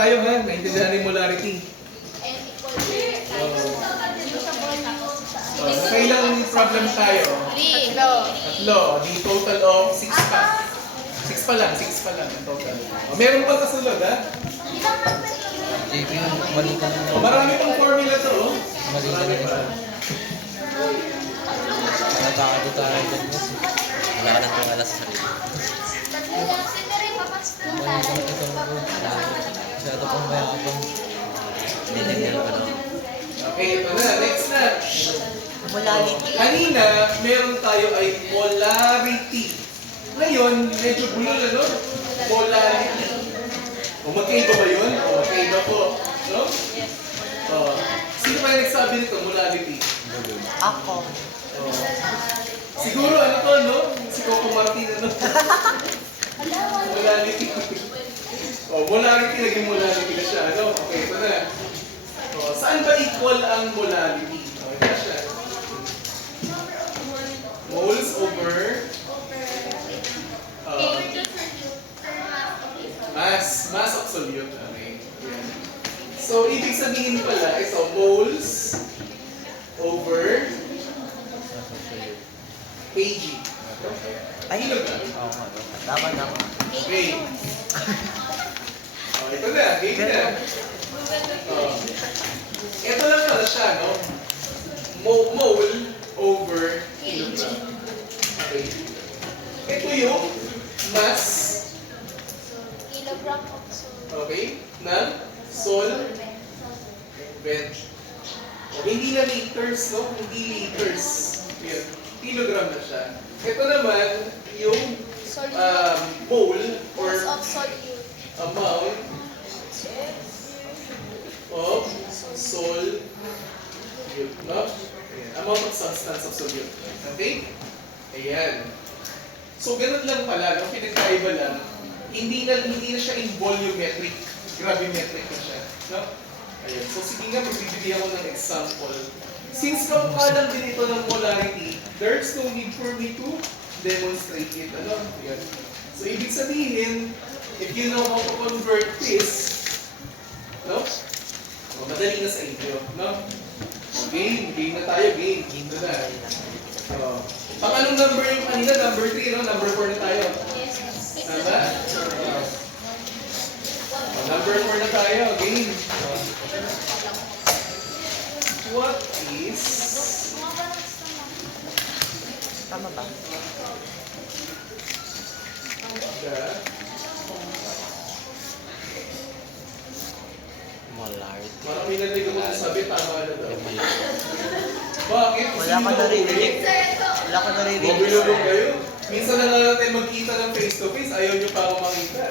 tayo ha, naintindihan yung molarity. Nakailang problem tayo? 3. Tatlo. Di total of 6 pa. 6 pa lang ang total. Meron pa kasunod ha? JP, mali ka na. Marami pang formula to oh. Mali ka Marami na. pa. Natakado tayo dyan. Wala ka nang tingala sa sarili. Mali ka na ito mo. Masyado pang mayabang. Dinigyan ka na. Okay, ito na. Next na. Molality. Kanina, meron tayo ay polarity. Ngayon, medyo bulol ano? Polarity. O magkaiba ba yun? O magkaiba po. No? O, sino ba yung nagsabi nito, molarity? Ako. O, siguro ano to, no? Si Coco Martin, ano? Molarity. O, molarity, naging molarity na siya. Ano? Okay, ito na. O, saan ba equal ang molarity? O, ito na siya. Moles over mass absolute. Okay. Yan. So, ibig sabihin pala, ito, moles over kg. Ay, Kilogram. Oo nga. tama na. Okay. Ito na, game na. Oh. Ito lang pala siya, no? Mole over kilogram. Okay. Ito yung mass, Kilogram of salt. okay, ng solvent. Okay, hindi na liters, no? Hindi liters. Yan. Kilogram na siya. Ito naman, yung mole or Mass of solute. amount of solute, no? Ayan. Amount of substance of solute. Okay? Ayan. So, ganun lang pala. Ang pinagkaiba lang, hindi na siya in volumetric. Gravimetric na siya. No? Ayan. So, sige nga, magbibigay ako ng example. Since kamukha lang din ito ng polarity, there's no need for me to demonstrate it. Ano? Ayan. So, ibig sabihin, if you know how to convert this, no? O, madali na sa inyo, no? O, game na tayo, game. Game na. O, pang anong number yung kanina? Number 3, no? Number 4 na tayo. Tama? O, number 4 na tayo, game. What is Tama ba? the Malart. marami na rin ako sabi, tama na daw. Yung malart. Bakit? Wala ka narinig. Wala ka narinig. Mabilulong kayo. Minsan na lang natin magkita ng face to face, ayaw nyo pa ako makita.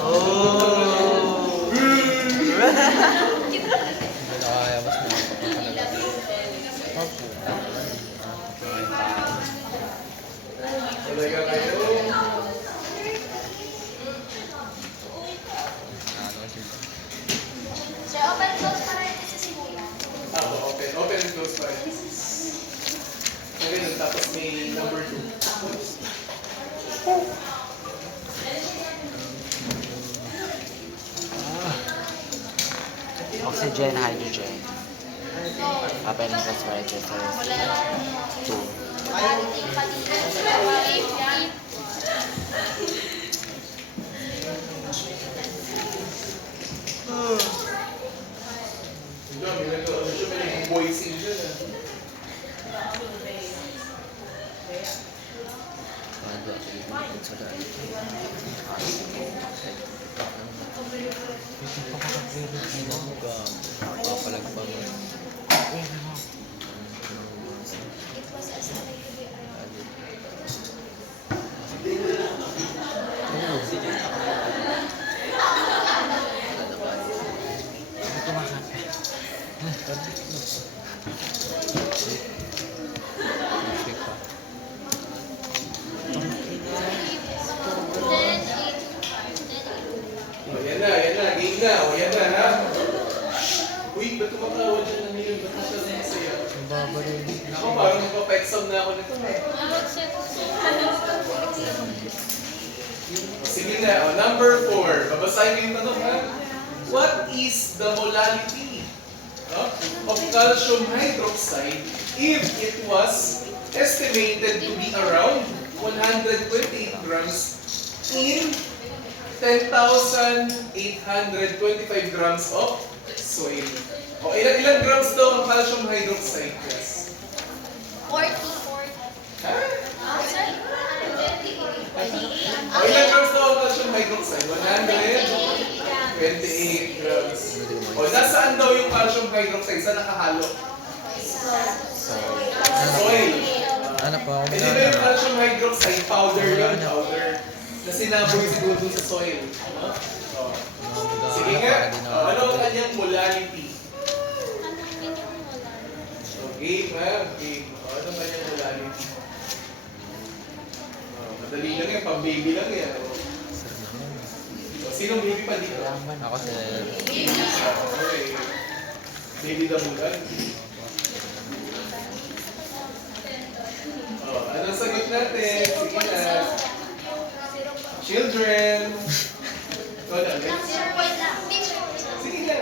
Oh. Hindi na kaya mas nakapagpapalaga. Talaga kayo. Sir, open close para rin sa simuya. Ako, open and close parenthesis. Okay, tapos may number 2. Oxygen, hydrogen. Open and close parenthesis. 2. Ating pati. Diyan, may nagkaroon siya, may naging voicing dyan. Paano ako yung sa dahil? Ito pa kakagrilog nila mo ka. Papalagpang. It was estimated Ito makape. O, yan na. Game na. O, yan na, ha? Uy, ba't kumakawa dyan na ngayon? Ba't siya na masaya? Ang babaril. Ako, parang magpapa-exam na ako nito, ha? Sige na. O, number 4. Babasahin ko yung tanong, ha? What is the molality of calcium hydroxide if it was estimated to be around 128 grams in 10,825 grams of soil? O, ilang grams daw ang calcium hydroxide, class? 40. Ha? Sir? 28. O, ilang grams daw ang calcium hydroxide? 128 grams. O, nasaan daw yung calcium hydroxide? Saan nakahalo? Soil. Ano po ako Eh, di ba yung calcium hydroxide, powder yun, powder. Na sinaboy siguro dun sa soil. No? O. Sige nga, ano ang kanyang molality? Okay, ma'am. Okay. Ano ang kanyang molality? Madali lang yan, pang-baby lang yan. So, sinong baby pa dito? Ako si Okay. Baby damulan. Anong sagot natin? Sige na. Children. Ikaw na, okay? Sige lang.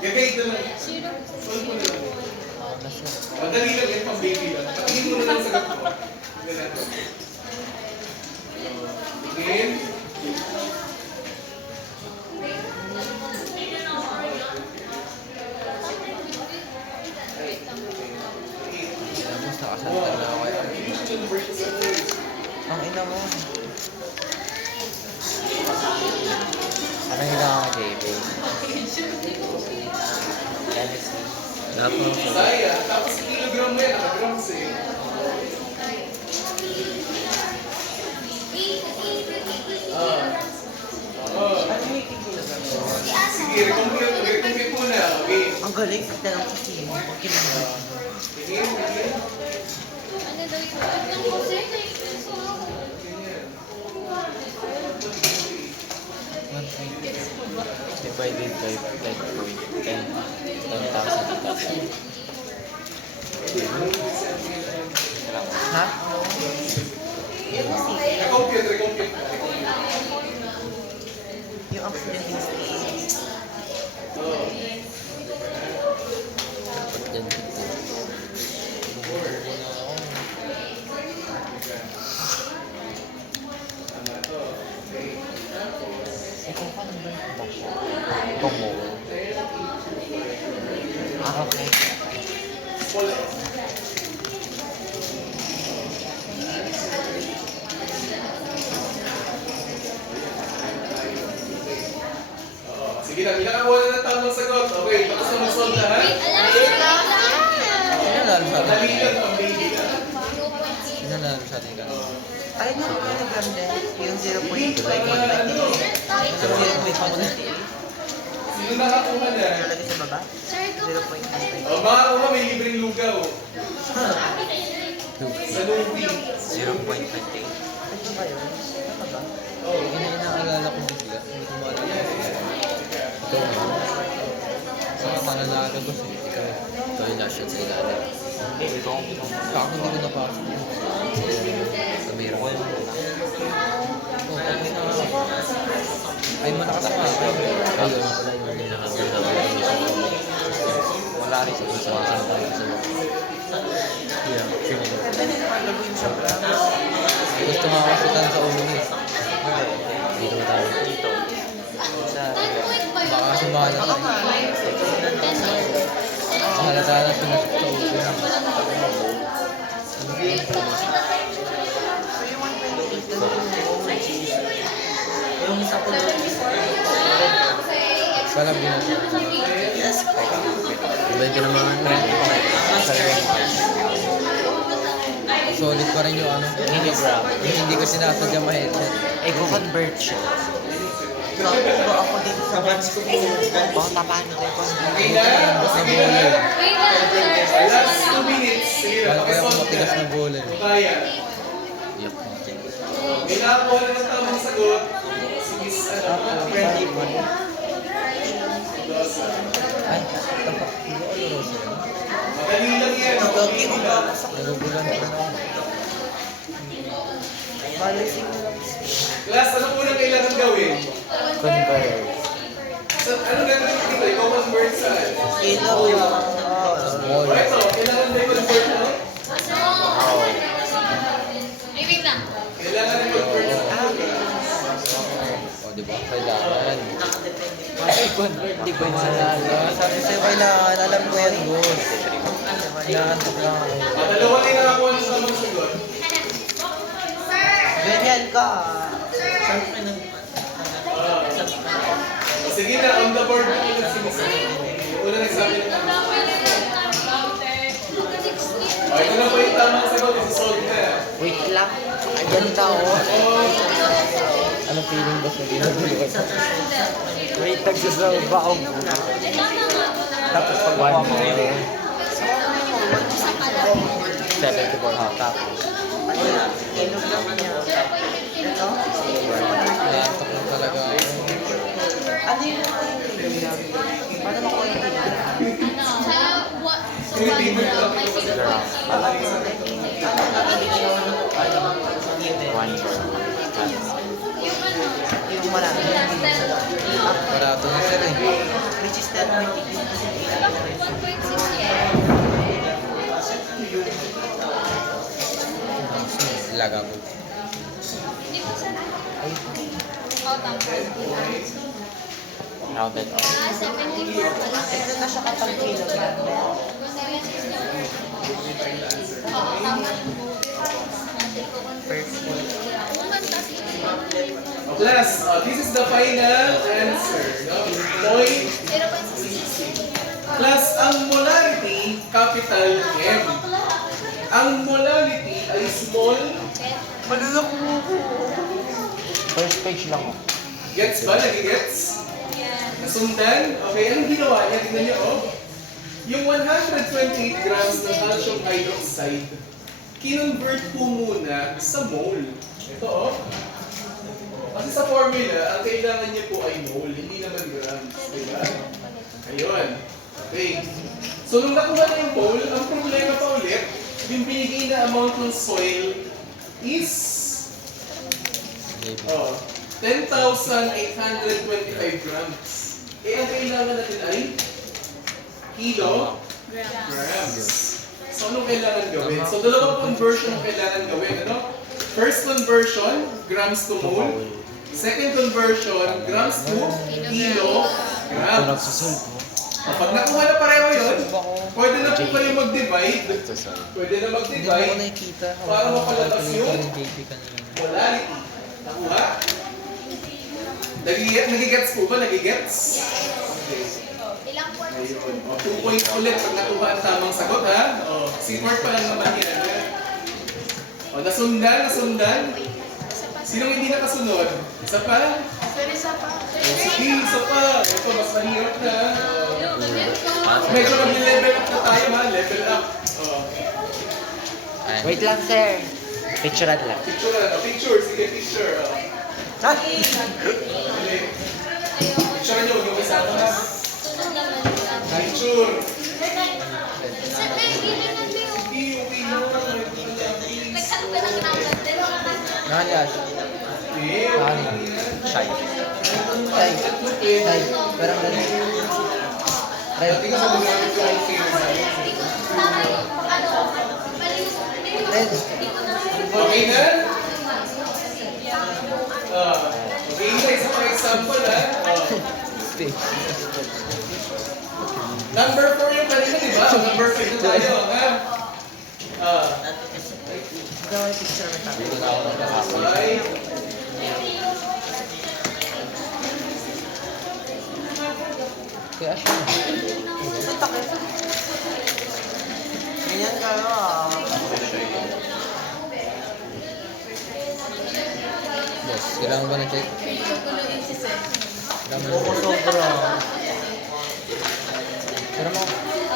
Gagay na lang. Solve mo na lang. Madali lang yan, pang-baby lang. Patingin mo na lang sagot mo. Ganun. Again. Tapos nakasalta na ako. Ang ina mo. Parang hilang ako, JB. Tapos, Saya. Tapos kilogram mo yan, grams eh. Sige, recompute mo na. Okay. Ang galing, tanong ko si Mo. Okay naman. Tingin, tingin. Ano daw yung sir? divided by 10.10. 10,000. Ha? Recompute, recompute. Yung oxygen is Oh. Yan. Tama to. Okay. Tapos, Ikaw pa naman yung Tomo. Okay. small. Sige na, pinakakuha na ng tamang sagot. Okay, tapos na mag-solve na, ha? Sino lalo sa atin? Madali lang, pang baby na. Sino lalo sa atin ka? Ayun yung kilogram din. Yung 0.1. Sino nakakuha na? Lagi sa baba? 0.1. O, mga kuha, may libreng lugaw. Sa Nubi. 0.28. Ano ba yun? Ano ba? Oh, Yun ang inaalala ko bigla. Hindi ko maalala. Ito na. Sa katangalala ko siya. Ikaw yung last shot sa ilalim. Ito. Sa akin hindi ko napasok. Sabihin ko yun. Oh, tapos na. Ay, malakas pa. Ayun. Wala rin sa gusto. Yeah, sure. Pwede naman gagawin sa grams. Gusto nga kasi sa ulo eh. Dito ba tayo? Sa... Baka sumahan Oo na. nga. Halata na pinasok sa ulo. So yung 128 yung isa ko Walang binasa. yes. Iba ka naman. Solid pa rin yung ano. Milligram. Yung hindi ko sinasadya ma-headset. Ego convert siya. Pero ako dito sa bands ko baka paano ko okay na? Sige na. Last 2 minutes. Sige na, Wala kaya akong pakisolve matigas na na. bola. Kung kaya. Yuck. May nakakuha na ng tamang sagot. Si Miss, ano, friendly mo. Mendoza. Ay, tapak. Hindi ko alaro siya. Madali lang yan. Doggy ko ba ako sa Nagugulan ko na. balancing mo lang. Class, ano po na kailangan gawin? Convert. So, anong gagawin mo dito? I-convert saan? Kilo yung... Small. O ito, kailangan ba i-convert mo? Ay, wait lang. Kailangan i-convert sa O, di ba? Kailangan. I-convert, di ba yung sabi sa'yo, kailangan, alam ko yan, boss. Kailangan ko lang. Dalawa na yung nakakuha ng tamang sagot. Ganyan ka. O sige na, on the board mo yung nagsinisip. Yung una nagsabi ng tamang. O, ito na po yung tamang sagot. Isi-solve na. Wait lang. Ayan tao. Anong feeling ba sa ginagawa? Wait, nagsasabi ba ako? Tapos pagkuha mo yun. 74 ha. Tapos. Inom lang niya. Ito? Nantok lang talaga ako. Ano yun? Paano mo ko yun? Sa what? So, one round, may 0.0. Yung ano? Yung marami. Barato na sir eh. Which is 10.50. 1.6 Laga ko. Hindi mo sa... Oh, tama. Rounded off. 74 pala. Ito na siya katang kilogram. 76 Oo, tama. First one. Class, this is the final answer. No? Point. 0.66. Class, ang molarity, capital M. Ang molarity ay small. Malulok mo ko. First page lang ako. Gets ba? Nagigets? Nasundan? Okay, anong ginawa niya? Tingnan niyo, oh. Yung 128 grams ng calcium hydroxide, kinonvert po muna sa mole. Ito, oh. Kasi sa formula, ang kailangan niya po ay mole, hindi naman grams. Diba? Ayun. Okay. So, nung nakuha na yung mole, ang problema pa ulit, yung binigay na amount ng soil is oh, 10,825 grams. Eh, ang kailangan natin ay kilograms. So, anong kailangan gawin? So, dalawang conversion ang kailangan gawin. Ano? First conversion, grams to mole. Second conversion, grams to kilograms. Kapag nakuha na pareho yun, pwede na po kayo mag-divide. Pwede na Hindi mo mag-divide nakikita. para mapalabas yung JP kanina. polarity. Nakuha? Nagigets po ba? Nagigets? Okay. Ilang points? Ayun. O, 2 points ulit pag nakuha ang tamang sagot, ha? O, C-part pa lang naman yan, ha? O, nasundan. Sinong hindi nakasunod? Isa pa? O, sige, isa pa. Ito, mas mahirap na. O, medyo mag-level up na tayo, ha? Level up. O, Wait lang, sir. Picturean lang. picture na. Picture. Sige, picture. O. Ha? Picture nyo, yung isa pa. Sunod naman yun. Picture. Sir, may hindi naman yun. Hindi, okay na. Nagkaroon ka ng number, pero Nakalas. Eh, okay na yan. Shy. Side. Parang ganun. Dati ka sa mga hindi ko tama yung ano, mali yung Red. okay na? Okay na, isa pang example, ha? Number 4 yung kanina, di ba? Number 5 na tayo, ha? Ikaw ay picture mo tayo. Dito na ako nakakapoy. Right. Kaya siya. Ganyan kayo ah. Yes, kailangan ba na-check? Kailangan Oo, mo. sobra. Pero mo,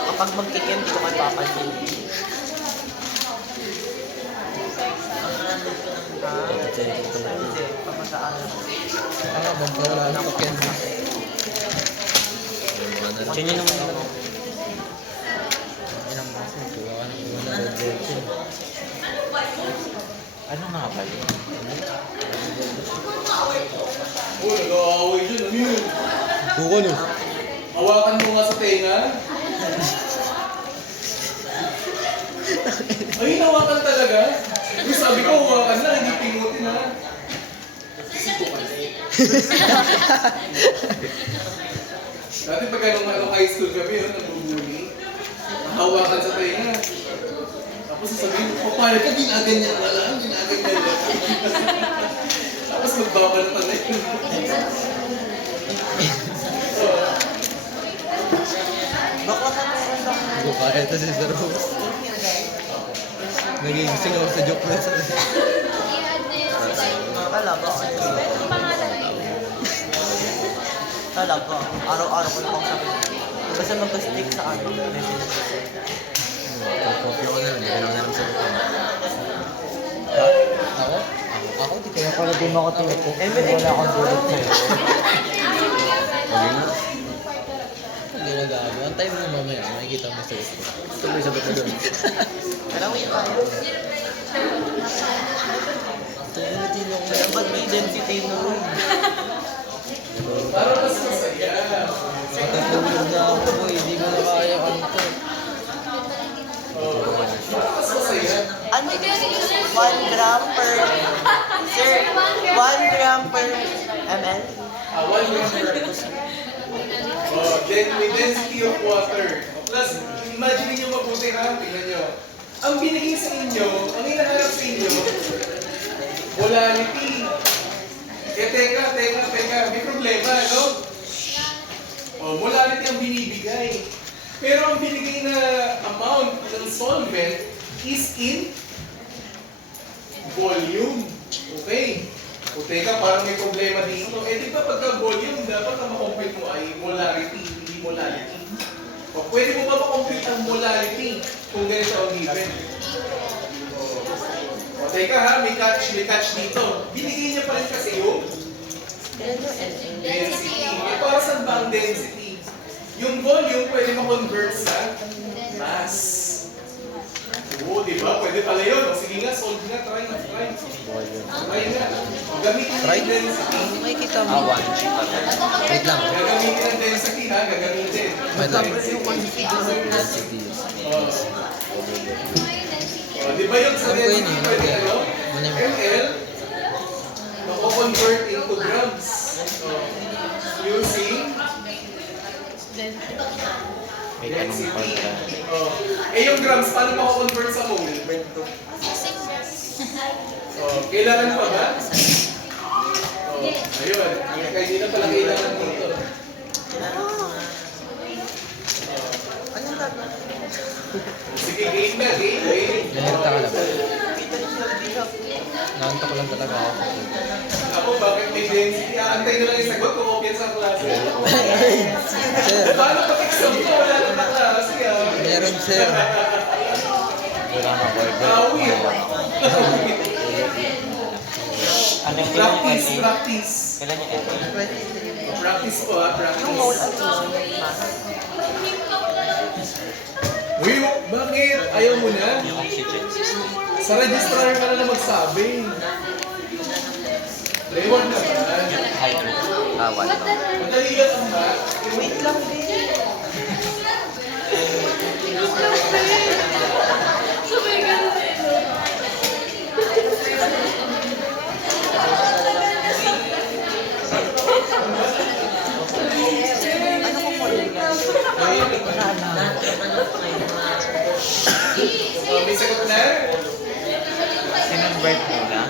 Kapag magkikim, di ko kayo papansin. Pamasaan. bang wala na ako ken. Diyan yun naman ako. Ilang maso, kuha ka ng 100 Ano nga ba yun? Oh, nag-aaway dyan. Ano yun? Buko no. Hawakan mo nga sa tenga. Ay, hawakan talaga. Uy, sabi ko, hawakan na, hindi pingutin na. Dati pag anong high school kami, nagbubuli. Hawakan sa tenga. Tapos sasabihin ko, paano ka, ginaganyan na lang, ginaganyan na lang. Tapos magbabalatan na yun. Hindi ko kaya ito si Sir Rose. Nagigising ako sa joke na sa... I-add na yun sa Talaga. Ang pangalan na yun. Talaga. Araw-araw ko lang sabihin. Basta mag-stick sa ano. Message. Kopya ko na lang, hindi ko lang alam sa joke. Ha? Ako? Ako, di kaya Pala di mo ako tinupo. Wala akong dulot sa'yo. Hindi na. Hindi na gago. Ang time mo mamaya, makikita mo sa ito. Sabay-sabay na doon. Alam mo yun tayo. Tingin ako Kaya ba't may density mo? Para mas masaya. Matutulog na ako boy, hindi ko na kaya kanto. Para mas masaya. Ano? 1 gram per... Sir, 1 gram per ml? 1 gram per then with density of water. Plus, imagine niyo mabuti ha, tingnan nyo. Ang binigay sa inyo, ang hinahanap sa inyo, molality. Teka, may problema, no? Molality ang binibigay. Pero ang binigay na amount ng solvent is in volume. Okay. O teka, parang may problema dito. Di ba pagka volume, dapat ang makompute mo ay molarity, hindi molality. O pwede mo ba makompute ang molarity kung ganito ang given? O teka ha, may catch dito. Binigay niya pa rin kasi yung density. Para saan ba ang density? Yung volume pwede ma-convert sa mass. Oo, di ba? Pwede pala yun. O sige nga, solve nga, try nga. Try nga. O gamitin Try? yung density. Makikita mo. Wait lang. Gagamitin ang density ha, gagamitin. Wait lang. O, di ba yun sa Alam ko yun density eh. pwede ano? Ano yun? ml, mako-convert into grams. O, using density. Yung grams, paano mako-convert sa mole? Kailangan pa ba? Ayun. Kaya hindi na pala kailangan dito. Sige, game na, game. Nanirta ka lang. Naantok lang talaga ako. Ako, bakit may density? Aantay na lang yung sagot kung okay sa klase. Sir, Paano pag exam ko? Wala na na klase ah. meron sir. Awit. Ano yung Practice. Kailan yung NA? Practice po ah, Yung whole practice. ano? Uy, bakit? Ayaw mo na? Yung oxygen. Sa registrar ka na magsabi. Ewan ka ba? Hydrate. Bawal. Madali lang ang math. Wait lang, babe. Ano ko po yun? May sagot na? Sinunvert mo na?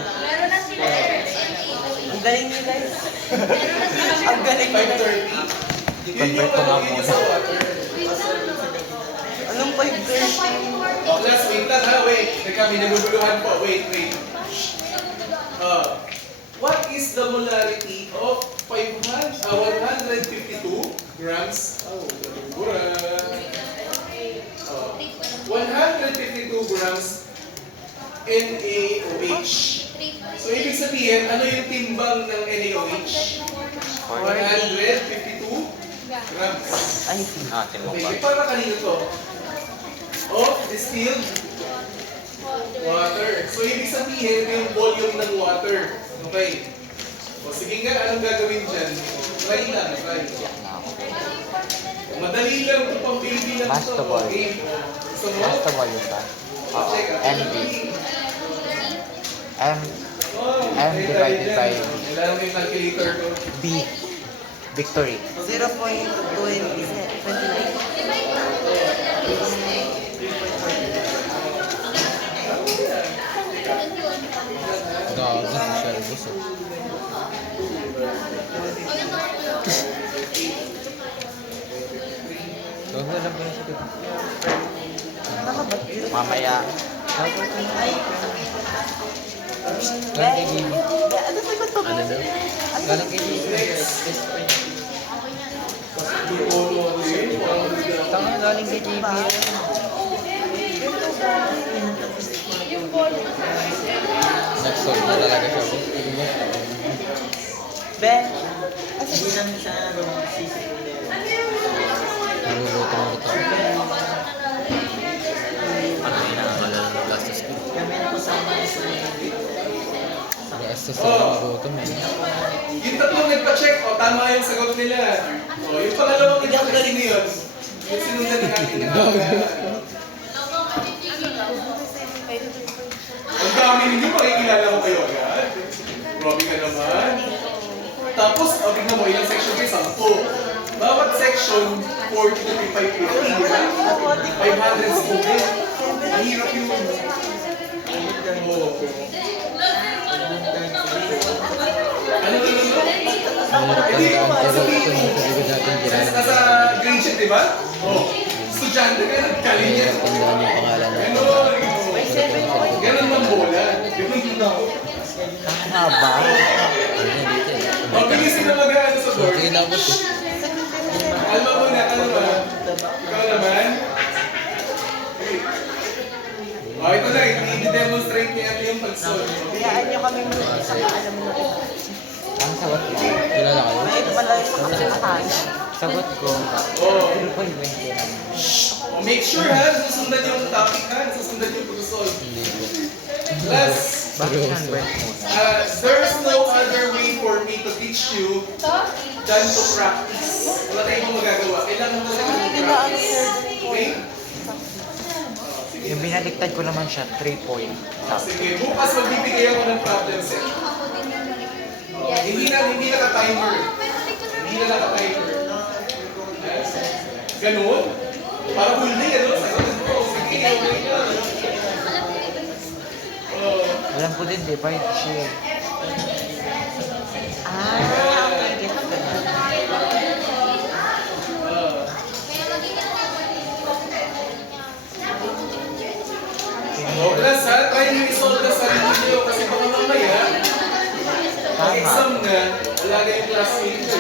Ang galing nyo guys. Ang galing nyo guys. 5:30. Yun yung ano, yun yung sa water. Anong 5:30? Oh, class, wait lang ha, wait. Teka, may naguguluhan po. Wait. What is the molarity of 152 grams? Oh, nagugura. 152 grams NaOH. So, ibig sabihin, ano yung timbang ng NaOH? 152 grams. Ay, natin mo Okay, ba? para kanino to? Of distilled water. So, ibig sabihin yung volume ng water. Okay. O, sige nga, anong gagawin dyan? Try lang, try. Dali lang ito pang baby lang ito. Basketball. Okay. Gusto mo? Basta ba yun ba? Oo. Check. MB. M Oh, M divided by kailangan mo yung calculator ko. B. Victory. 0.29. Gago si Shelbus. Gago lang ba yung sagot? Mamaya. Galing kay Gigi. Ano sagot ko? Ano daw? Galing kay Gigi. Tanga, galing kay Gigi. Nag-solve na talaga siya. Ben. Nagugutom mo ito. Ano yung nakakala ng gastos ko? Gastos ko nagugutom eh. Yung tatlong nagpa-check, tama yung sagot nila. Yung pangalawang hindi ang galing yun. Yung sinundan natin na. Ang dami ninyo, makikilala ko kayo agad. Grabe ka naman. Tapos, tignan mo, ilang section kayo? 10. Bawat section, 40 to 55 people. 500 students. Mahirap yun. Oo. Ano? Hindi, sabihin mo. Nasa green sheet, di ba? Oo. Estudyante ka, nagkaling yan. Tandaan yung pangalan na. Ganun lang bola. Ganun lang. Ang haba. Ano yan dito eh. Mabilis na mag-ano sa board. Okay, inabot eh. Alma muna, alma. Ikaw naman. Oh, ito na, i-demonstrate niya ano yung pag-solve. Hayaan nyo kami muna sa alam mo. Ang sagot mo. Kilala kayo? May malayo sa kasamahan. Sagot ko. Oh. 0.29. Oh, make sure ha, susundan yung topic ha, susundan yung pag-solve. Hindi po. Plus, Bakit number mo? there's no other way for me to teach you than to practice. Wala tayong magagawa. Kailangan mo lang practice. Okay? Yung binaliktad ko naman siya, 3 point. Sige, bukas magbibigay ako ng problem set. Hindi naka-timer. Hindi na naka-timer. Yes. Ganun? Para huli, ano? Sagutin mo. Sige, okay na. Alam ko din, divide siya. Okay, get ko na. Plus ha, try nyo i-solve na sarili nyo kasi baka mamaya, pag-exam na, wala na yung classmate nyo.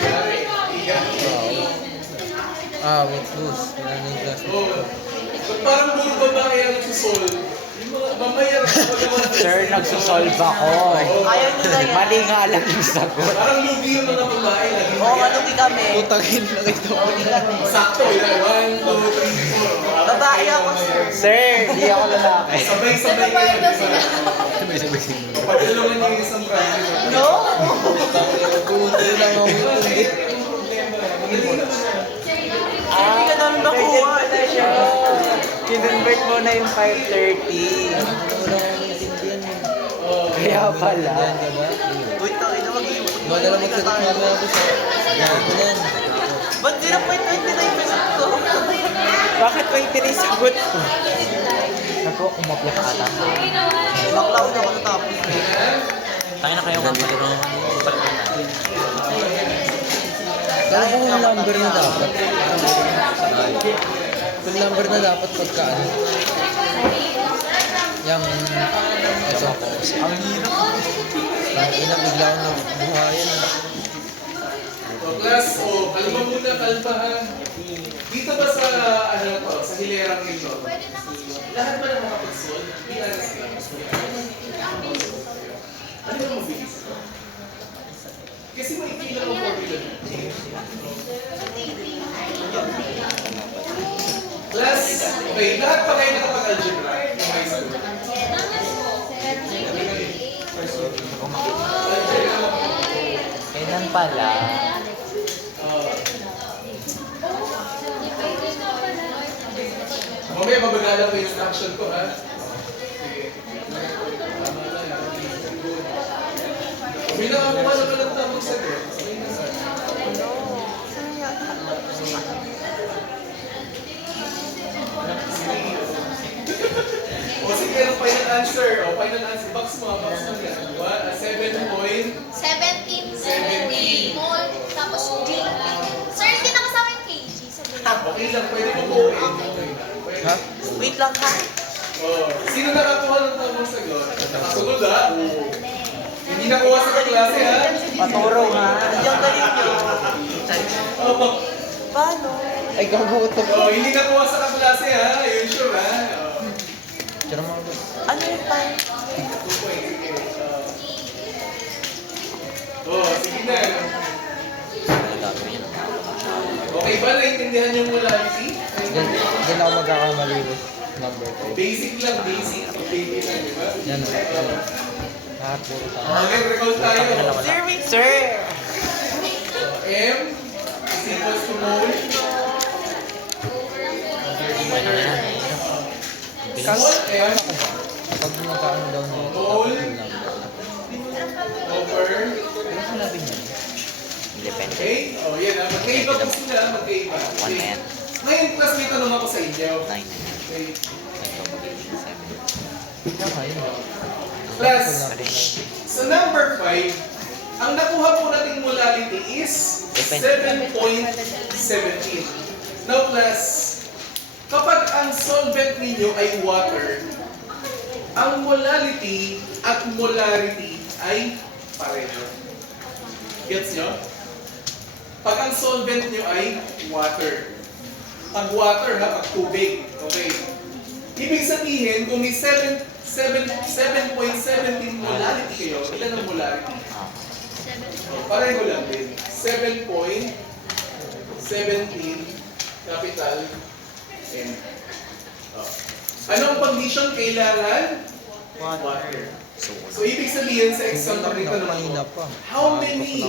Iga. Wait, Luz. Wala na yung class. Oo. Ba't parang puro babae ang nagsusolve? Yung mga mamaya, magawa na. Sir, nagsusolve ako. Ayaw nyo na yan. Mali nga lang yung sagot. Parang lugi yung mga babae. Lagi Oo, ano di kami. Putangin na ito. Di kami. Sakto, yan. 1, 2, 3, 4. Babae ako, sir. Sir, di ako lalaki. Sabay-sabay kayo, di ba? Sabay-sabay sino. Pagdalungan niyo yung isang practice. No! Puti lang ako. Madali naman na. Hindi ka namin makuha. Kinonvert mo na yung 530. Wala akong naintindihan eh. Kaya pala. Yan ka ba? Uy, tangin na mag-iwan. Madala magsagot mamaya ako sa... Yan, yan. Ba't 0.29% ko? Bakit may tinisagot ko? Ako, umapya ka ata. Baklaw na ako natapos. Tayo na kayo nga pala. Kaya kung yung number na dapat. Yung number na dapat pagka ano. Yung... Ito. Ang hirap. Ang ina, bigla akong nabuhayan. So, class, kalma muna, kalma ha. Dito ba sa, ano to, sa hilerang ito, lahat ba na makapag-solve? Be honest lang. Ano ba mabilis? Kasi may ikilang ang formula. Class, okay, lahat pa kayo nakapag-algebra ng high school. Kailan pala? Mamaya babagalan ko yung instruction ko, ha? Sige. Tama na yan. May nakakuha na pala ng tamang sagot. Ayun na sir. O sige, ang final answer. O, final answer. Box mo, box mo yan. 7 point. 17 mol, tapos G. Sir, hindi nakasama yung kg. Sabi niya. Okay lang, pwede mo po. Okay. Ha? Wait lang ha. Oh, sino nakakuha ng tamang sagot? Nakasunod ha? Oo. Hindi nakuha sa kaklase ha? Paturo ha. Yung galing nyo. Oh, Paano? Ay, gagutom. oh, hindi nakuha sa kaklase ha? Yun sure ha? Oh. Tira mo ako. Ano yung time? 2 points, sige. Oh, sige na. Okay ba? Naintindihan yung modality? Diyan ako magkakamali with number 2. Basic lang, basic. Baby lang, di ba? Yan o. Lahat puro tama. Okay, recall tayo. Sir, wait, sir. M is equals to mole. Mole M Pag magkaano daw na Mole. over. Ano sinabi niya? Okay? Oh, yan. Magkaiba po sila. Magkaiba. Okay. Ngayon, class, may tanong ako sa inyo. Okay. Tama yun. Class, sa number 5, ang nakuha po nating molality is 7.17. Now, class, kapag ang solvent ninyo ay water, ang molality at molarity ay pareho. Gets nyo? Pag ang solvent nyo ay water. Pag water ha, pag tubig. Okay. Ibig sabihin, kung may 7.17 molarity kayo, ilan ang molarity? Pareho lang din. 7.17 capital M. Oh. Anong condition kailangan? Water. So, ibig sabihin sa exam na rin tanong ko, how many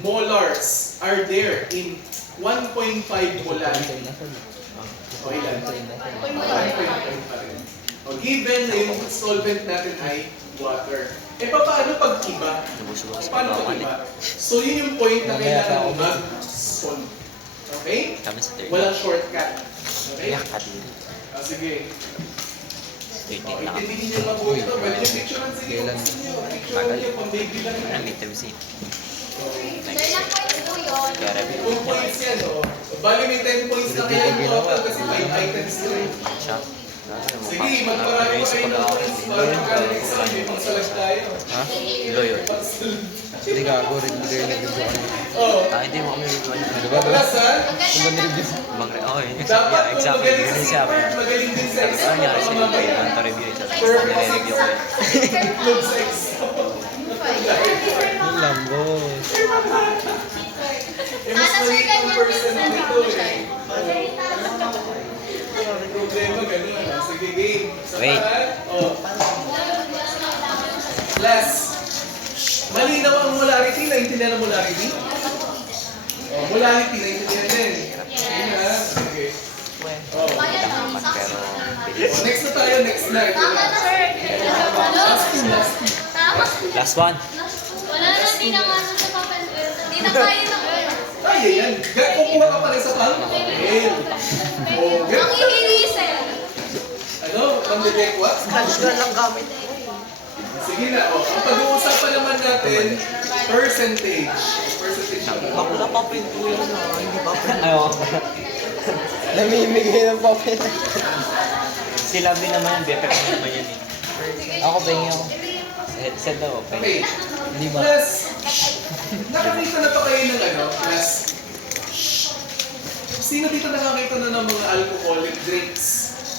molars are there in 1.5 molarity? O ilan? 1.5 pa rin. O, given na yung solvent natin ay water. Eh, paano pag iba? Paano pag iba? So, yun yung point na kailangan mo mag-solve. Okay? Walang shortcut. Okay? Sige. O, intindihin niyo mabuti ito. Pwede yung picture lang. Sige, picture niyo. Pang-baby lang yan. Sir, lang points po yun. 2 points yan, o. Bali, may 10 points na kaya yung total kasi 5 items na rin. Sige, magparami ko kayo ng points para magkala ng exam. May pagsalag tayo. Ha? Pagsalag. Hindi gago rin. Hindi kayo nag-review kanina. Oo. Hindi mo kami review. Di ba? Class, ha? Ang ganda ng Dapat kung exactly. magaling sa expert, magaling din sa exam. Ano nangyari sa Baka inyo? mamaya, Ano review isa? perfect Nire-review ko yun. include sa exam. Yung lambos. Eh, mas maliit ang person nito eh. May problema, ganun. Sige, game. Sa Wait. tahan, oh. Class. Malinaw ang molarity. Naintindihan ang molarity? Oh, molarity. Naintindihan din. Sige na. Sige. Oh. Oh, next na tayo. Next na. Ito Tama na. na, sir. Tama. Last one. Wala na, di na nga sa papel. Di na kaya na. Kaya yan. Kukuha ka pa rin sa papel. Oh, Ang ganun. ihili, sir. Ano? Pang-detect what? Scratch gun lang gamit ko. Sige na. Oh. Ang pag-uusapan naman natin, percentage. Percentage naman. Bakla pa print ko yun ha. Hindi ba print? Ayaw. Namimigay ng papel. Sila din naman, defect naman yan eh. Ako, pengi ako. Headset daw, Okay. Hindi ba? Plus, nakakita na pa kayo ng ano? Plus, sino dito nakakita na ng mga alcoholic drinks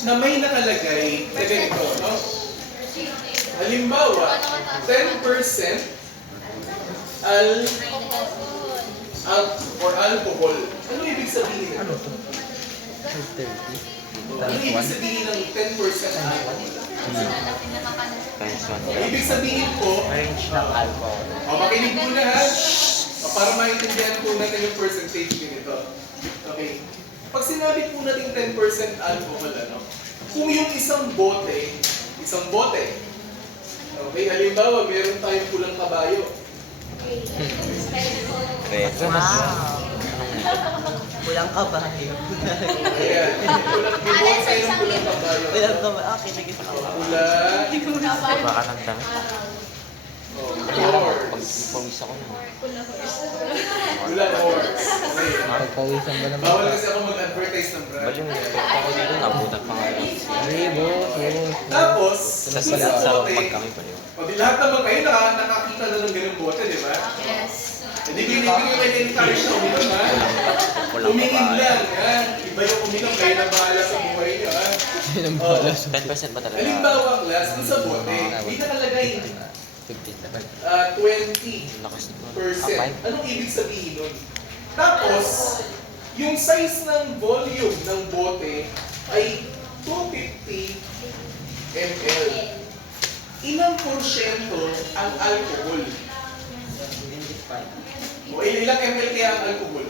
na may nakalagay na ganito, no? Halimbawa, 10% or alcohol. Ano ibig sabihin nito? Ano to? 30. Ano ibig sabihin ng 10% alcohol? Times Ibig sabihin po, Range ng alcohol. makinig muna ha, para maintindihan po natin yung percentage nito. Okay. Pag sinabi po natin 10% alcohol, ano? kung yung isang bote, okay, halimbawa, meron tayong pulang kabayo. Wow. Walang kabayo. Ayan, may bote tayo ng pulang kabayo. Walang kabayo. Okay, naging Pula, Baka ng damit. horse. Pawis ako na. Pula, horse. Okay. Pagpawisan ba naman? Bawal kasi ako mag-advertise ng brand. Ba't yung effect ako dito, nabutan pa nga yun. Hindi, boss. Tapos, Tapos dun sa sa bote, pagkami pa yun. o di lahat naman kayo nakakita na ng ganung bote, di ba? Yes. Hindi binibigyan kayo encourage na uminom, ha? Walang Umingin babae. lang, ha? Iba yung uminom, kayo na bahala sa buhay nyo, ha? Yun ang Oh. balas. 10% ba talaga? Halimbawa, class, dun sa bote, hindi nakalagay 15 naman. 20%. Lakas nito. Anong ibig sabihin nun? Tapos, yung size ng volume ng bote ay 250 ml. Ilang porsyento ang alcohol? O ilang ml kaya ang alcohol?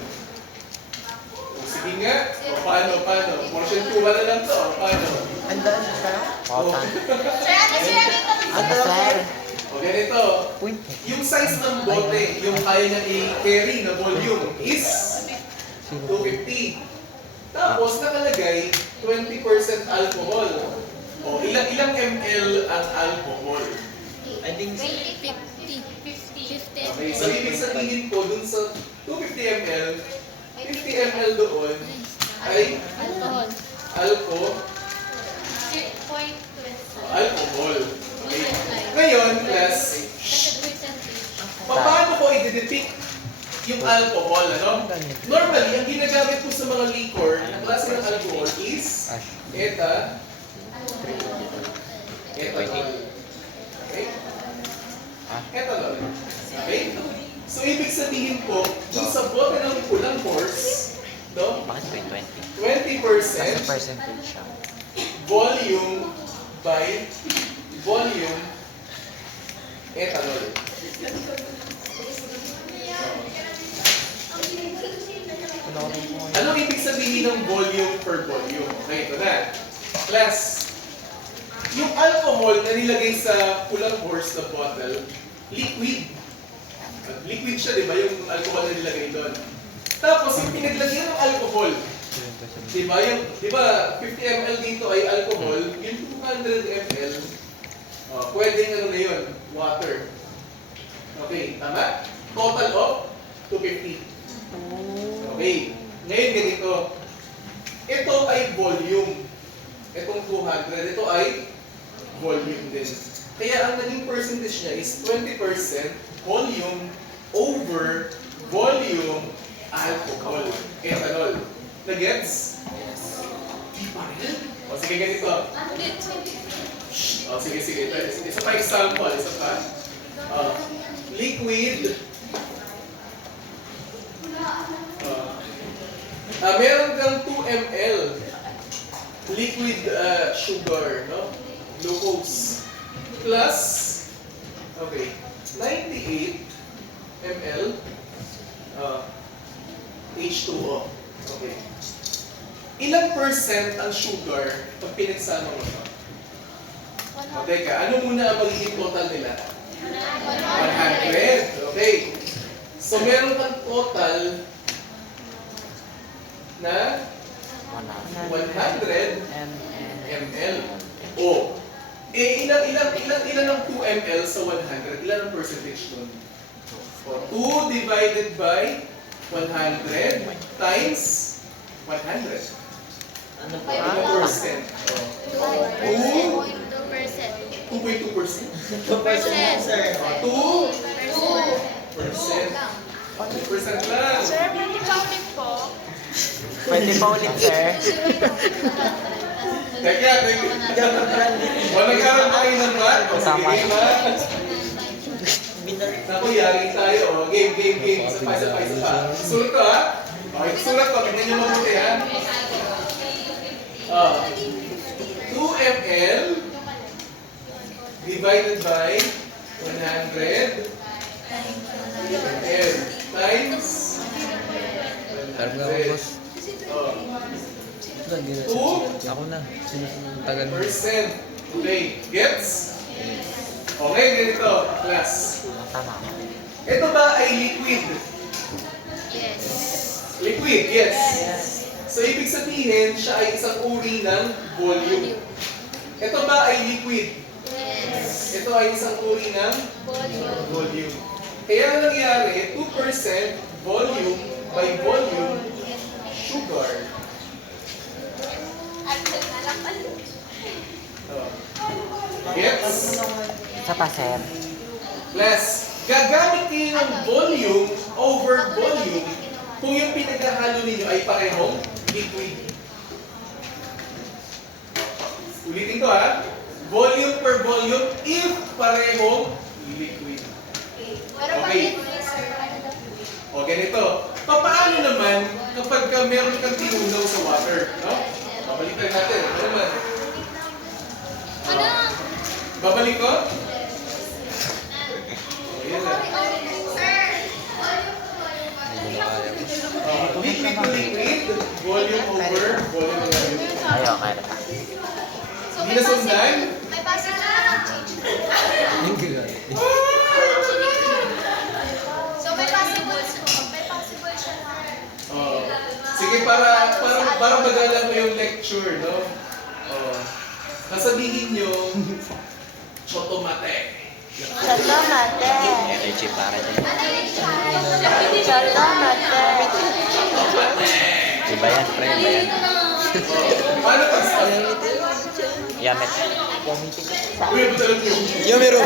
O, sige nga. O paano? Portion 2 na lang to. O paano? Andaan ka? O, Sir, ano sir? Ano sir? o ganito. Yung size ng bote, yung kaya niya i-carry na volume is 250. Tapos nakalagay 20% alcohol. O ilang ml ang alcohol? I think 20, 50, 50. Okay, so ibig sabihin po dun sa 250 ml, 50 ml doon ay Alcohol. alcohol. Okay. Ngayon, class, paano ko i-depict yung alcohol, ano? Normally, ang ginagamit po sa mga liquor na klase ng alcohol is ethanol. Okay? Ethanol. Okay? So, ibig sabihin po, dun sa bote ng pulang horse, no? Bakit 20? 20% Percentage siya. volume by volume ethanol. Anong ibig sabihin ng volume per volume? Okay, ito na. Class, yung alcohol na nilagay sa pulang horse na bottle, liquid. Liquid siya, di ba? Yung alcohol na nilagay doon. Tapos, yung pinaglagyan ng alcohol, di ba? Yung, di ba, 50 ml dito ay alcohol, yung 200 ml, pwedeng ano na yun, water. Okay, tama? Total of 250. Okay, ngayon ganito. Ito ay volume. Itong 200, ito ay volume din. Kaya ang naging percentage niya is 20% volume over volume alcohol. Ethanol. Na-gets? Di pa rin. O sige, ganito. O sige. Isa pa example. Liquid. Meron kang 2 ml liquid sugar, no? Glucose. Plus, okay, 98 ml H2O. Okay. Ilang percent ang sugar pag pinagsama mo ito? O teka, ano muna ang magiging total nila? 100. Okay. So meron kang total na 100 ml. O, ilan ang 2 ml sa 100? Ilan ang percentage doon? O, 2 divided by 100 times 100. ano po? Ilang percent? 2.2%. 2% sir. 2% lang. Sir, pwede paulit po. Pwede pa ulit sir. Teka. O, nagkaroon ba kayo ng bat? O, sige, game ha? Naku, yari tayo. O, game. Isa pa. Sulat ko ha? Okay, sulat ko. Tignan nyo mabuti ha? 2 ml divided by 100 ml times Alam nga ako, boss. Ako na. Sinusunod tagal mo. Percent. Okay, gets? Okay, ganito, class. Tama. Ito ba ay liquid? Yes. Liquid, yes. So, ibig sabihin, siya ay isang uri ng volume. Ito ba ay liquid? Yes. Ito ay isang uri ng Volume. volume. Kaya ang nangyari, 2% volume by volume sugar. Oh. Gets? Isa pa, sir. Plus, gagamit kayo ng volume over volume kung yung pinaghahalo ninyo ay parehong liquid. Ulitin ko ha. Volume per volume if parehong liquid. Pero Okay. bakit, sir? O ganito. Paano naman kapag meron kang tinunaw sa water? No? Babalikan natin. Ano naman? Ano? Babalik ko? Ayan na. Sir. Hindi ko na kaya. Liquid to liquid, volume over volume ng volume. Ayaw, kaya. So, Hindi na sundan? May passage na. Hindi ko kaya. So, may possible siya na. Oh. Sige, para magalang mo yung lecture, no? Oh. Sasabihin nyo, chotomate. Chotomate. Energy para dyan. Chotomate. Iba yan, pre. Iba yan. Oh. Paano pag-stop? Yamit. Uy, ba't alam nyo? Yo, meron!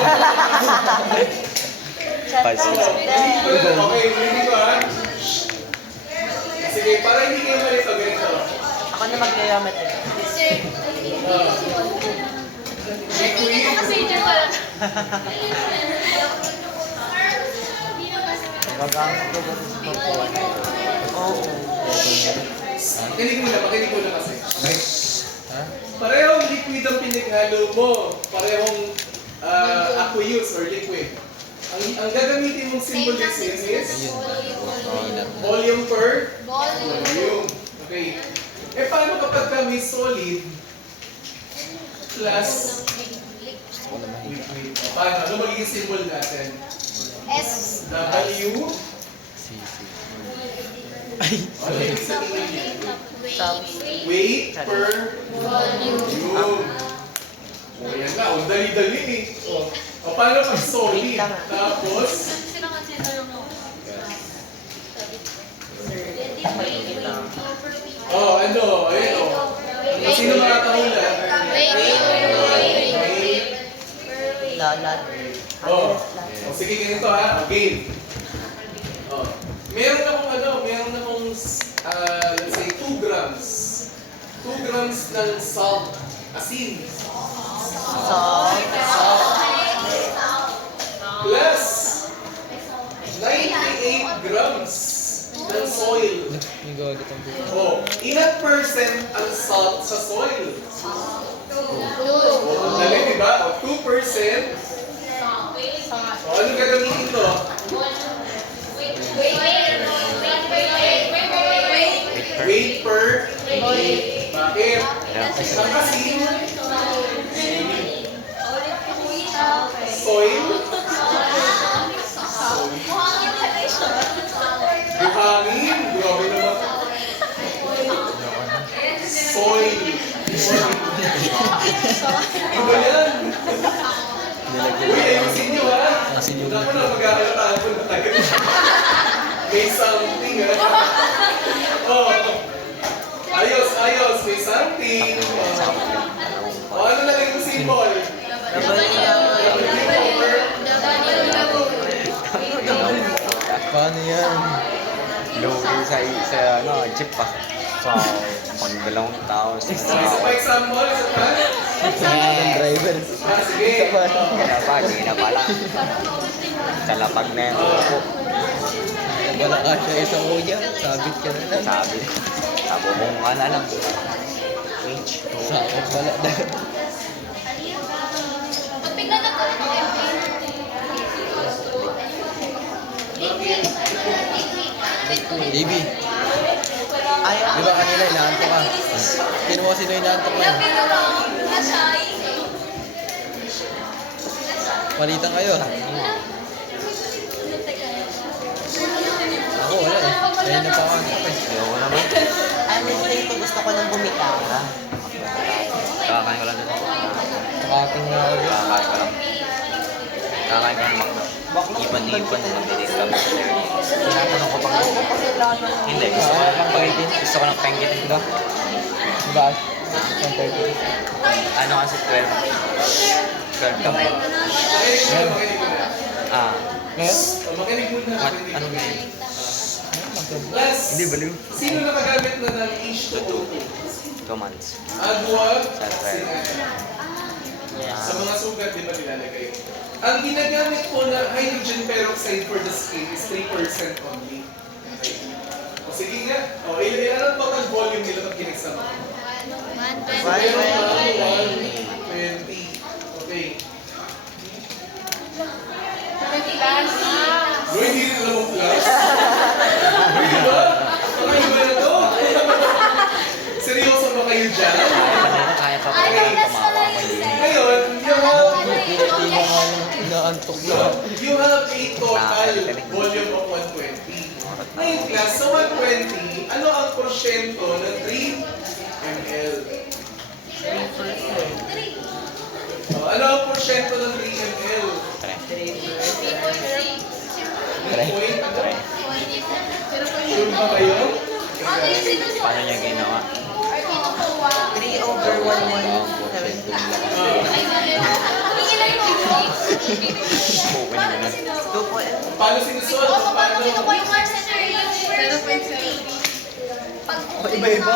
Okay, hindi ko ha. Sige, para hindi kayo malito, ganito. Ako na mag-yamit. Sir. Ah. Hindi Liquid. kasi dyan pala. Gagamit ko ba sa pagkuhan? Oo. Makinig mo na kasi. Okay. Ha? Parehong liquid ang pinaghalo mo. Parehong aqueous or liquid. Ang gagamitin mong symbol is volume per volume. Okay. Eh paano kapag kami solid plus Gusto ko na mahiga. liquid? Paano? Ano magiging symbol natin? S. W. Si. Ano yung ibig sabihin niya? Weight per volume. O yan na, o dali-dali eh. O paano pag solid? Tapos, ano, ayun o. Sino makakahula? Lalat. O sige ganito ha, game. Meron akong let's say 2 grams. 2 grams ng salt, asin. Plus 98 grams ng soil. Yung gagat ang buka. Ilan percent ang salt sa soil? Dali, di ba? 2%. Ano gagamitin to? Weight per bakit? Ang asin, soil, buhangin, grabe naman. Soil. Iba yan. Uy, ayusin nyo ha. Asin yung- Ako na mag-aalataan ko na tayo. May something ha. Ayos. May something. Ano na lang yung symbol? Paano yan? Lugi sa jeep pa. So, pang dalawang tao sa Isa pa example? Isa pa? Ang driver. Sige. Hindi na pala. Kalapag na yung upo. Wala ka siya isang uya. Sabit ka na lang. Sabi. Sabubong ka na lang. Sakot pala na. Pag bigla na to, Baby. Ayaw. Di ba kanina inaantok ka? Sino mo sino inaantok mo? Palitan kayo. Ako wala eh. Kaya na pa ako antok eh. Ayoko naman. Ay, minsan ito gusto ko ng bumitaw. Kakain ko lang dito. Nakating na ako dito. Kakain ko lang. Kakain ko lang makdo. Ipan-ipan na nabilis kami. Tinatanong ko pa nga. Hindi, gusto ko lang pagitin. Gusto ko lang penggitin ko. Diba? 1:30. Ano kasi 12? 12 ka ba? Makinig muna. Ah, Ngayon? Makinig muna. anong game? Last. Hindi, baliw. Sino nakagamit na ng H2O2? 2 months. Agua, Sulfur. Sa mga sugat, di ba nilalagay? Ang ginagamit po na hydrogen peroxide for the skin is 3% only. Okay. O sige nga. O, ilan ang total volume nila pag kinagsama? So, meron pa 120. Okay. Bro, hindi rin alam ang plus. Di ba? Pakaiba na to. Seryoso ba kayo dyan? Kaya pa pala yung tumawa ko yun. Ngayon, Hindi mo nga lang inaantok na. you have a total volume of 120. Ngayon class, sa 120, ano ang porsyento ng 3 ml? Ano ang porsyento ng 3 ml? Point? Sure ba kayo? Paano niya ginawa? 3 over 117. Open mo na. 2.5. Paano sinusolve? Paano? Iba-iba.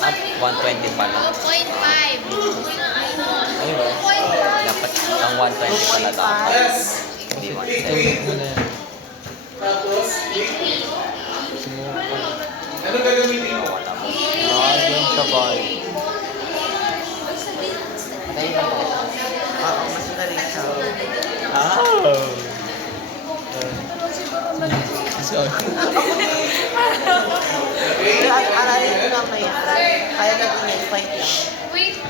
At 120 pala. 2.5. Ay ba? Dapat ang 120 pala dapat. Yes. Hindi 120. Liquid. Mo na yan. Tapos, liquid. Ano gagamitin mo? Yung sabay. Oo, mas galing siya. Sorry. Okay? Pero aralin ko mamaya. Kaya natin yung fight lang. Wait.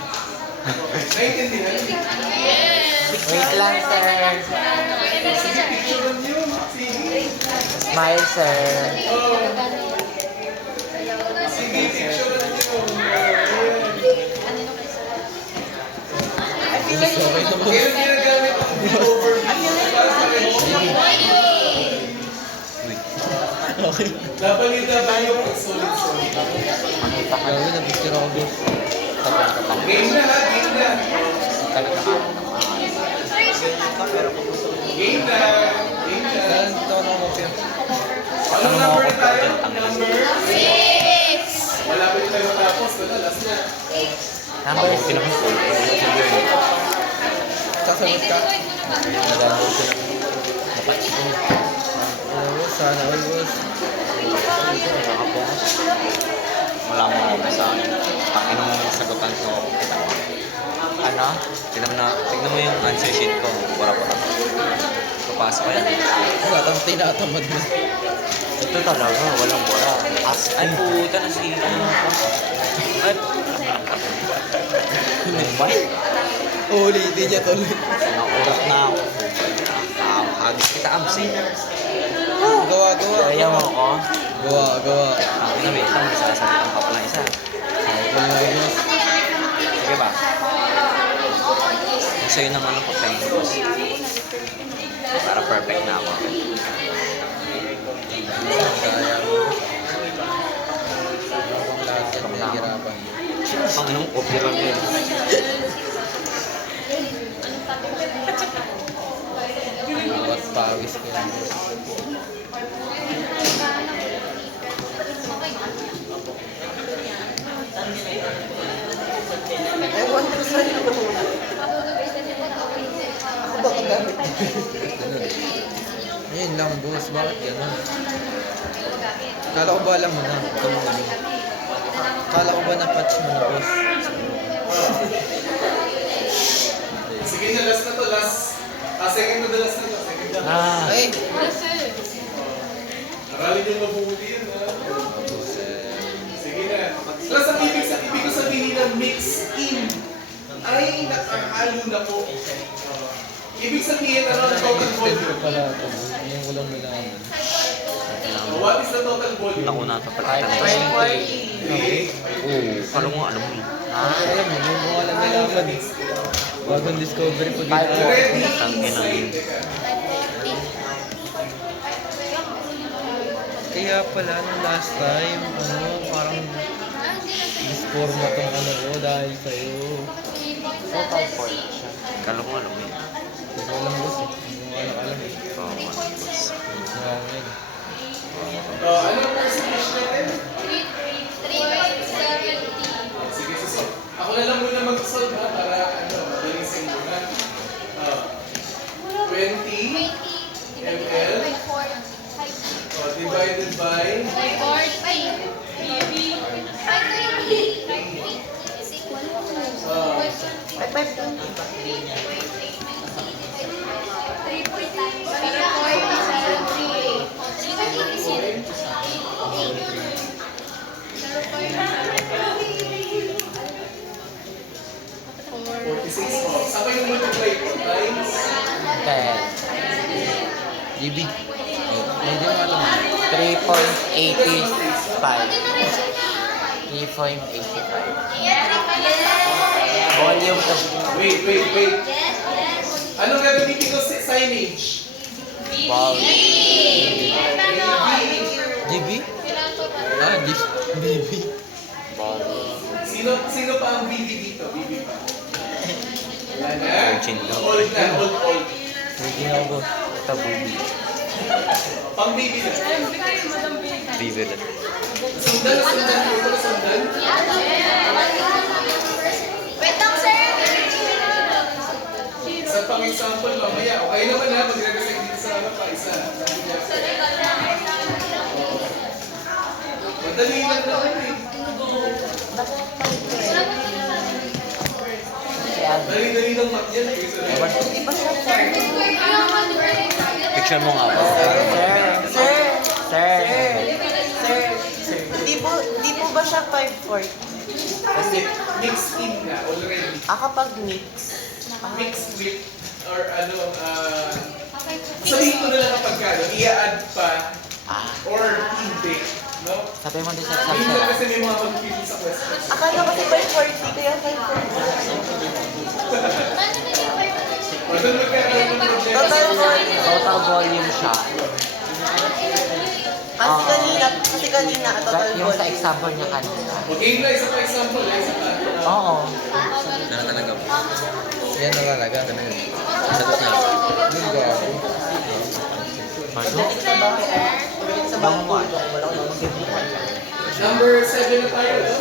Naintindihan? Wait lang, sir. Picture niyo. Sige. Smile, sir. Oh. Sige, picture niyo. I feel like Kailan ginagamit ang overview? Para sa kayo. Okay. W ang solid. Gawin na picture ako guys. Tapos ka pang Game na ha, game na. talaga ka. Game na. Game na. Saan ito ako makapya? Anong number na tayo? Number? 6. Malapit tayo matapos. Wala, last na. number 6. Sasagot ka? Nag-download ko na. Oo, sana all boss. Nakapokus. Wala mo ako sa akin. Takin mo yung sagutan ko. Ano? Tignan mo yung answer sheet ko. Pura-pura. Papasok ko yan. Wala kang tinatamad na. Ito talaga, walang bura. Ay, puta na si... Ay, Mumbai. Ulitin niya tuloy. Nakurat na ako. Hagis kita, Absi. Gawa. Kaya mo ako. Gawa. Ang ina, wait lang. May sasabitan pa pala isa. Cycle na boss. Sige ba? Sa'yo ng ano ko, friend ko. Para perfect na ako. Kaya mo. Habang lahat yan, nahihirapan. Ang anong opera mo yun? Bawat pawis ko yan. Ewan ko sa'yo. Ako ba kagamit? Ayun lang boss, bakit gano'n? Kala ko ba alam mo na? Kala ko ba na-patch mo na boss? may nakahalo na po. Ibig sabihin, ano ang total Extend ko volume? pala ito. Yung ko lang nalaman. What is the total volume? Nauna sa pagkakalaman. 540. Oo, kala mo alam mo. Alam mo, yung mga lang nalaman. Bagong discovery ko dito. Ready, Tangin ang inside. Kaya pala, nung last time, parang disforma tong ano ko dahil sa'yo. Total 40 siya. Kala mo alam mo yun. Hindi ko alam boss eh. Hindi ko alam eh. Oo, boss. Nakangin. Ano ang percentage natin? 3.70. Sige, susod. Ako na lang muna mag-solve ha, para madaling sa inyo na. 20 ml divided by 46. Saan kayo multiply po? Times? GB. Hindi mo alam. 3.85. 3.85. Volume to. Wait. Anong gagamitin ko signage? Wow. GB? Ah, BB. Sino pa ang BB dito? BB pa. Wala na? Virgin daw. Old na, old. Hindi ako boss. Ito, bubi. Pang BB na. River. Sundan. Ito na sundan. Wait lang, sir. Sa pang example, mamaya. Okay naman ha, mag-represent dito sa ano pa, isa. Madali lang naman eh. Dali-dali lang mat yan. Di ba siya, sir? Picture mo nga ba? Sir. Di po ba siya 540? Kasi mixed in na already. Kapag mix. Mixed with, or ano, sabihin ko na lang kapag gano'n, i-add pa, or hindi. No? Sabi mo din sa Minsan kasi may mga confusion sa questions. Akala ko si 540, kaya 540. O doon magkakaroon ng problema. Total volume siya. Kasi kanina, total volume. Yung sa example niya kanina. Okay na, isa pa example, isa pa. Oo. Ano talaga mo? Yan na talaga. Sagot niya. Hindi ko ako. Ano? Sa bango mo. Number 7 na tayo, no?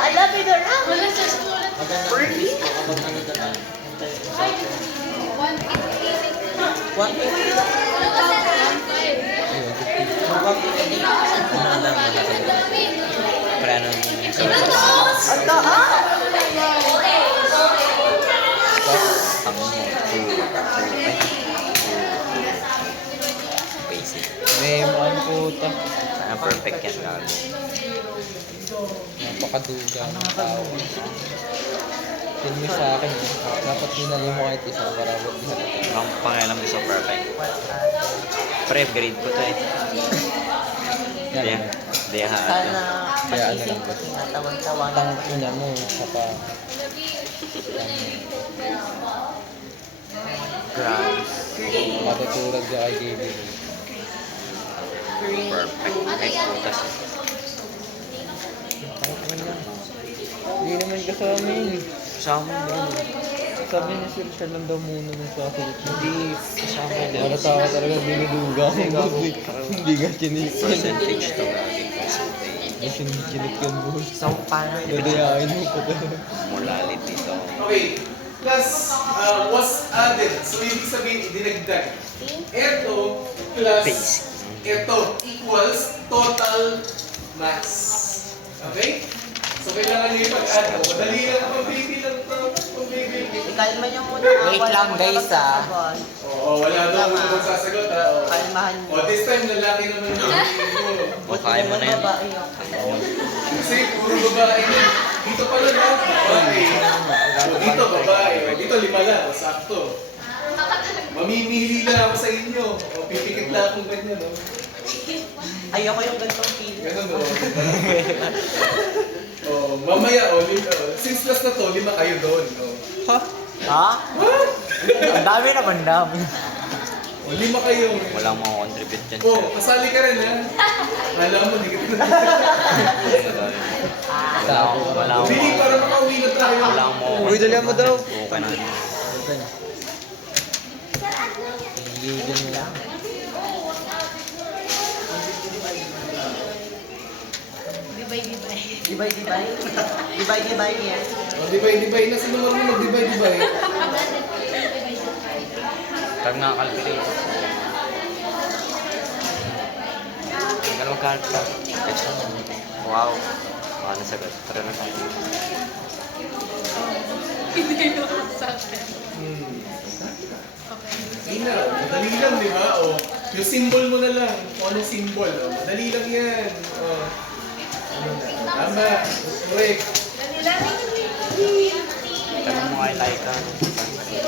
Ala, Pidora! Really? 150 lang. Ano lang nakasagot? Para ano yung sagot? Ang taas! Basic. May mga puta. Sana perfect yan gago. Napakaduga ng tao. Yun mo sa akin. Dapat tinali mo kahit isa para wag isa ka. Ang pangalan mo sa perfect. Pre, grade ko to eh. Yan. Di ha. Sana Kaya ano magising lang ko ba? tinatawan-tawan. Tang ina mo sa pa. Grams. Matutulad ka kay GB. Perfect. Ay, putas. Hindi naman kasama yun. Kasama mo. Sabi niya sir, siya lang daw muna ng sasagot. Hindi. Kasama din. Wala tawa talaga dinuduga. Hindi ka chinis. Percentage to gagawin percentage. Kinik yung boss. So, parang Dadayain mo pa to. Mulalit dito. Okay. Plus, was added. So, ibig sabihin, dinagdag. Ito plus Basic. ito equals total mass. Okay? So, kailangan nyo ipag-add. Madali lang ang pagbibilang to. ikalma niyo muna. Wait Wala lang, muna guys, magsasagot. Oo, wala daw Tama. kung magsasagot ha. Oo. Kalmahan mo. This time, lalaki naman yung pagbibilang mo. O, kaya mo na yan. Babae ako. Kasi puro babae yun. Dito pala na, babae. Dito babae. Dito 5 lang, o, sakto. Mamimili lang ako sa inyo. O pipikit lang akong ganyan, no? Ayoko yung ganitong feeling. Ganun, o. Mamaya, since last na to, 5 kayo doon. O. Ha? Ang dami naman dami. O, 5 kayo. Walang makakontribute dyan, O, sir. kasali ka rin, ha? Kala mo, hindi ka na. Wala akong Bili para makauwi na tayo. Wala akong makakontribute. Uy, dalihan mo daw. Okay na. Higigil mo lang. Dibay-dibay. Dibay-dibay niya. O, dibay-dibay na. Sino mo mag-dibay-dibay? Tag nga calculator. Tagal mag-calculator. Wow. Paano sagot? Tara na tayo. Hindi na, madali lang, di ba? O, yung symbol mo na lang. Kung anong symbol. O, madali lang yan. O, ano na? Tama. Correct. Tanong mo kay Laika.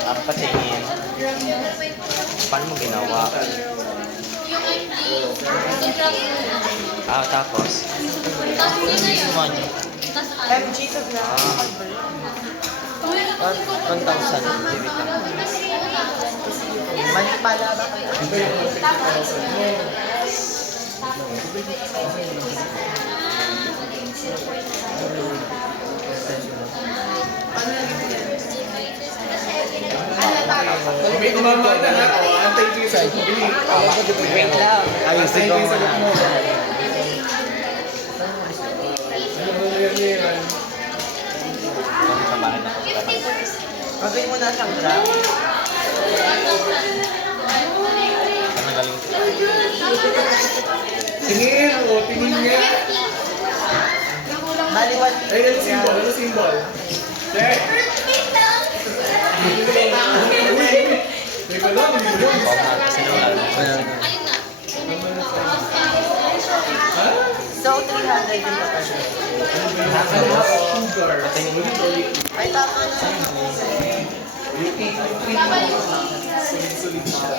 Ang patingin. Paano mo ginawa? Yung ID, sobrang Ah, tapos? tapos yun na yun. Tapos ano? MG sa na. Ah. 1,000. Mali pala ba kayo? Iba yung 50,000 mo. O, may tumama na ha. O, antay ko yung sagot mo. Bili. Wait lang. Antay ko yung sagot mo. Ano mo na yan? Kung sa bahay na. Gagawin mo na siyang graph. Saan nagaling? Tingin. O, tingin nga. Bali, what? Ay, ano symbol? Ano symbol? Check. Uy, teka lang, hindi mo. Huwag na. Sinulan. Ayun na. Ha? So, 300 yung total. Sugar. Ay, tama na. Yung 8.3. Babalik. Sulit-sulit siya.